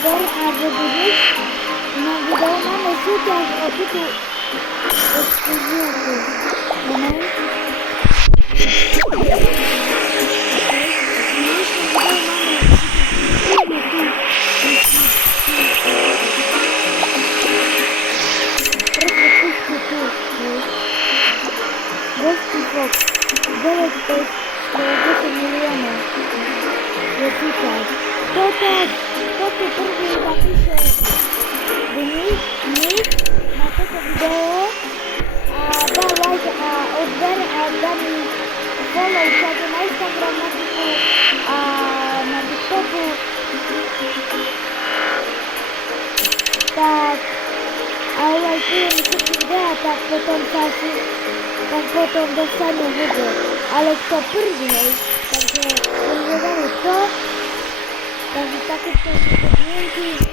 Odber, a żeby być na wideo mamy super o tytuł ekskluzywny. Moment. Gości Fox. Derek to jest 40 milionów. Jest tutaj. To tu próbuję napiszę wynik na tego wideo. A da like, a odber, a da mi follow sobie na Instagram, na TikToku, a na TikToku. Tak. A lajkujemy wszystkie wideo, tak potem dostanie wygrać. Ale kto prygnie, także wygramy to. Także takie to jest